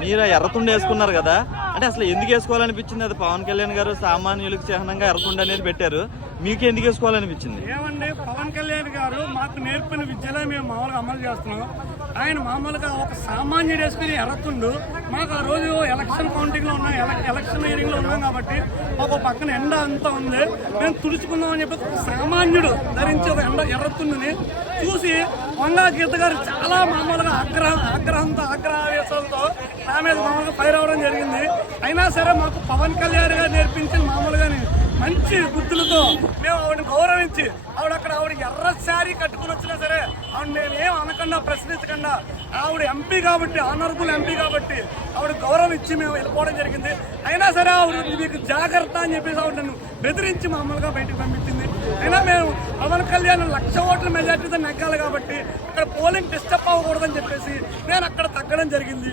మీరు ఎర్రతుండ వేసుకున్నారు కదా, అంటే అసలు ఎందుకు వేసుకోవాలనిపించింది? అది పవన్ కళ్యాణ్ గారు సామాన్యులకు చిహ్నంగా ఎర్రతుండ అనేది పెట్టారు, మీకు ఎందుకు వేసుకోవాలనిపించింది? ఏమండి, పవన్ కళ్యాణ్ గారు మాకు నేర్పిన విద్యలో మేము మామూలుగా అమలు చేస్తున్నాం. ఆయన మామూలుగా ఒక సామాన్యుడు వేసుకుని ఎర్రతుండు. మాకు ఆ రోజు ఎలక్షన్ కౌంటింగ్ లో ఉన్నాం, ఎలక్షన్ ఇయరింగ్ లో ఉన్నాం కాబట్టి మాకు పక్కన ఎండ అంతా ఉంది. మేము తుడుచుకుందాం అని చెప్పి ఒక సామాన్యుడు ధరించి ఒక ఎర్రతుండుని చూసి వంగా గీత గారు చాలా మామూలుగా ఆగ్రహావేశాలతో నా మీద మామూలుగా ఫైర్ అవ్వడం జరిగింది. అయినా సరే మాకు పవన్ కళ్యాణ్ గారు నేర్పించిన మామూలుగానే మంచి గుర్తులతో మేము ఆవిడని గౌరవించి ఆవిడ ఎర్ర శారీ కట్టుకుని వచ్చినా సరే ఆవిడ నేనేం అనకుండా ప్రశ్నించకుండా, ఆవిడ ఎంపీ కాబట్టి, ఆనరబుల్ ఎంపీ కాబట్టి ఆవిడ గౌరవం ఇచ్చి మేము వెళ్ళిపోవడం జరిగింది. అయినా సరే ఆవిడ మీకు జాగ్రత్త అని చెప్పేసి ఆవిడ నన్ను బెదిరించి మామూలుగా బయటకు పంపించింది. అయినా మేము పవన్ కళ్యాణ్ 1,00,000 ఓట్ల మెజార్టీతో నెగ్గాలి కాబట్టి అక్కడ పోలింగ్ డిస్టర్బ్ అవ్వకూడదని చెప్పేసి నేను అక్కడ తగ్గడం జరిగింది.